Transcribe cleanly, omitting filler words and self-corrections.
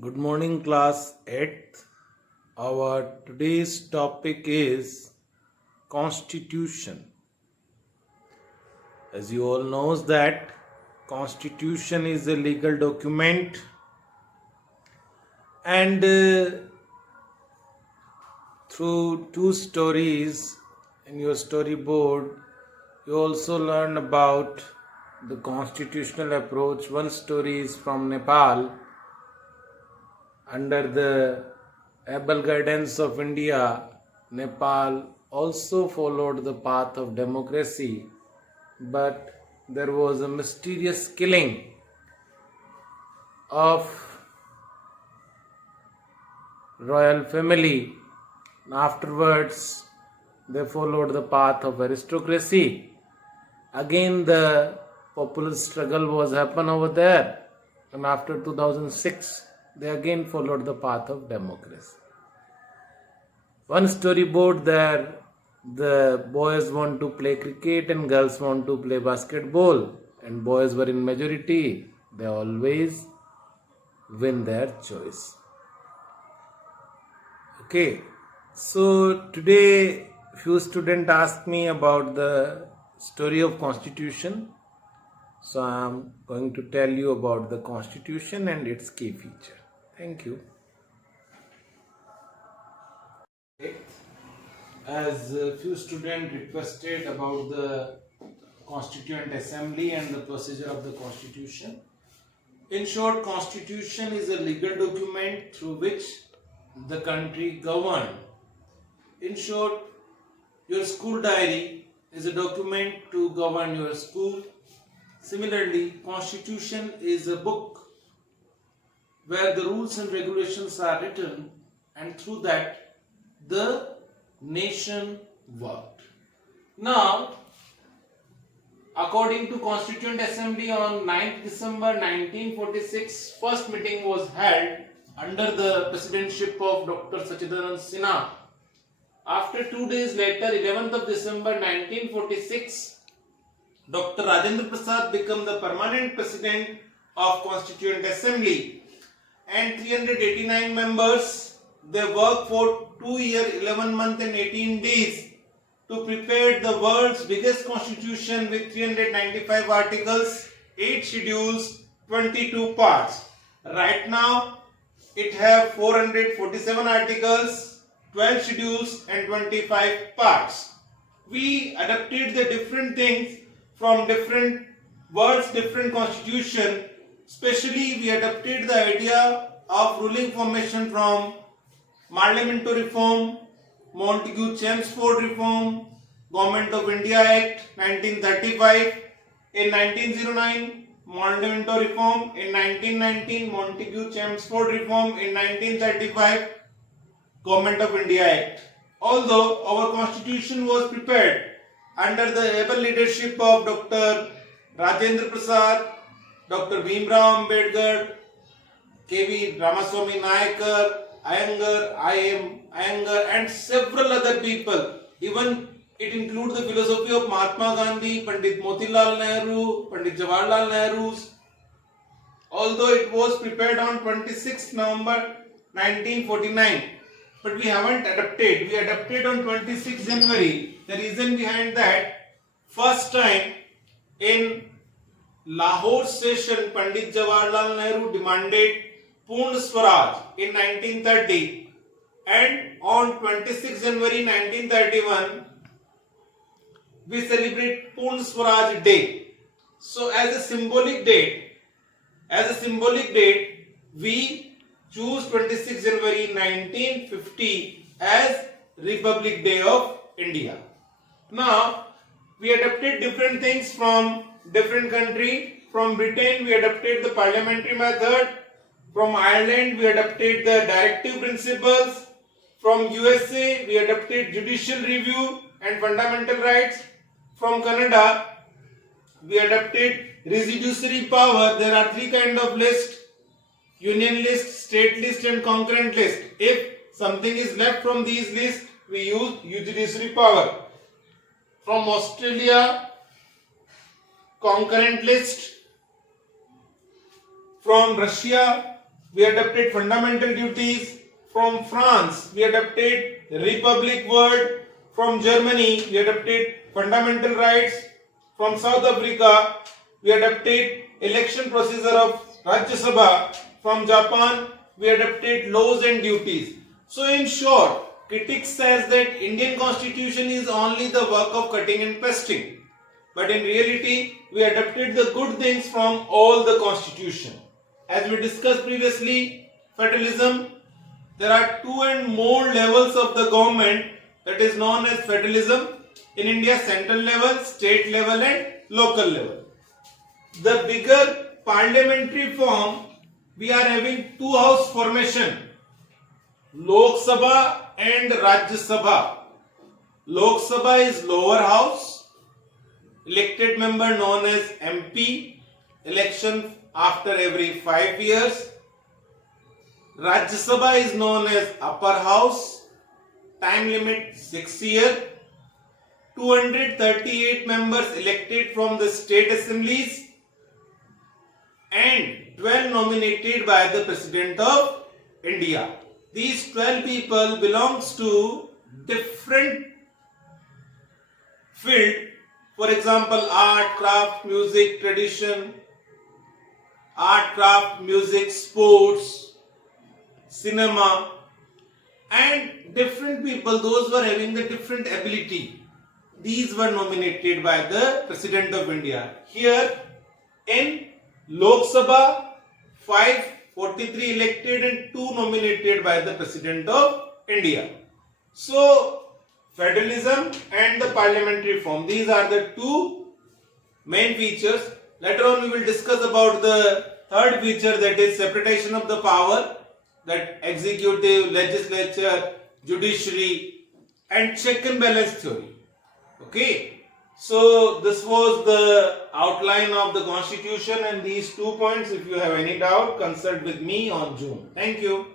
Good morning, class 8th. Our today's topic is Constitution. As you all knows that Constitution is a legal document and through two stories in your storyboard you also learn about the constitutional approach. One story is from Nepal. Under the able guidance of India, Nepal also followed the path of democracy, but there was a mysterious killing of royal family. Afterwards, they followed the path of aristocracy. Again, the popular struggle was happen over there, and after 2006, they again followed the path of democracy. One storyboard there, the boys want to play cricket and girls want to play basketball, and boys were in majority. They always win their choice. Okay, so today few students asked me about the story of Constitution. So I am going to tell you about the Constitution and its key feature. Thank you. As a few students requested about the Constituent Assembly and the procedure of the Constitution. In short, Constitution is a legal document through which the country governed. In short, your school diary is a document to govern your school. Similarly, Constitution is a book where the rules and regulations are written, and through that the nation worked. Now, according to Constituent Assembly on 9th December 1946, first meeting was held under the presidency of Dr. Sachidanand Sinha. After 2 days later, 11th of December 1946, Dr. Rajendra Prasad became the permanent president of Constituent Assembly, and 389 members. They worked for 2 years, 11 months and 18 days to prepare the world's biggest constitution with 395 articles, 8 schedules, 22 parts. Right now, it has 447 articles, 12 schedules and 25 parts. We adapted the different things from different words, different constitution. Especially, we adapted the idea of ruling formation from Parliamentary Reform, Montagu-Chelmsford Reform, Government of India Act 1935, in 1909, Parliamentary Reform, in 1919, Montagu-Chelmsford Reform, in 1935, Government of India Act. Although our constitution was prepared under the able leadership of Dr. Rajendra Prasad, Dr. Bhimrao Ambedkar, K.V. Ramaswamy Nayakar, I.M. Iyengar and several other people. Even it includes the philosophy of Mahatma Gandhi, Pandit Motilal Nehru, Pandit Jawaharlal Nehru. Although it was prepared on 26 November 1949, but we haven't adapted. We adapted on 26 January. The reason behind that, first time in Lahore session, Pandit Jawaharlal Nehru demanded Purna Swaraj in 1930, and on 26 January 1931 we celebrate Purna Swaraj Day. So as a symbolic date, we choose 26 January 1950 as Republic Day of India. Now we adapted different things from different country. From Britain we adapted the parliamentary method. From Ireland we adapted the directive principles. From USA we adapted judicial review and fundamental rights. From Canada we adapted residuary power. There are three kinds of list: union list, state list and concurrent list. If something is left from these lists, we use judiciary power. From Australia, concurrent list. From Russia, we adopted fundamental duties. From France, we adopted Republic word. From Germany, we adopted fundamental rights. From South Africa, we adopted election procedure of Rajya Sabha. From Japan, we adopted laws and duties. So in short, critics says that Indian constitution is only the work of cutting and pasting. But in reality, we adopted the good things from all the constitution. As we discussed previously, federalism, there are two and more levels of the government that is known as federalism. In India, central level, state level and local level. The bigger parliamentary form, we are having two house formation, Lok Sabha and Rajya Sabha. Lok Sabha is lower house, elected member known as MP, election after every 5 years. Rajya Sabha is known as upper house, time limit 6 years. 238 members elected from the state assemblies and 12 nominated by the President of India. These 12 people belongs to different field. For example, art, craft, music, tradition, art, craft, music, sports, cinema, and different people, those were having the different ability. These were nominated by the President of India. Here in Lok Sabha, 543 elected and 2 nominated by the President of India. So, federalism and the parliamentary form, these are the two main features. Later on we will discuss about the third feature, that is separation of the power, that executive, legislature, judiciary and check and balance theory. Okay, so this was the outline of the constitution and these 2 points. If you have any doubt, consult with me on Zoom. Thank you.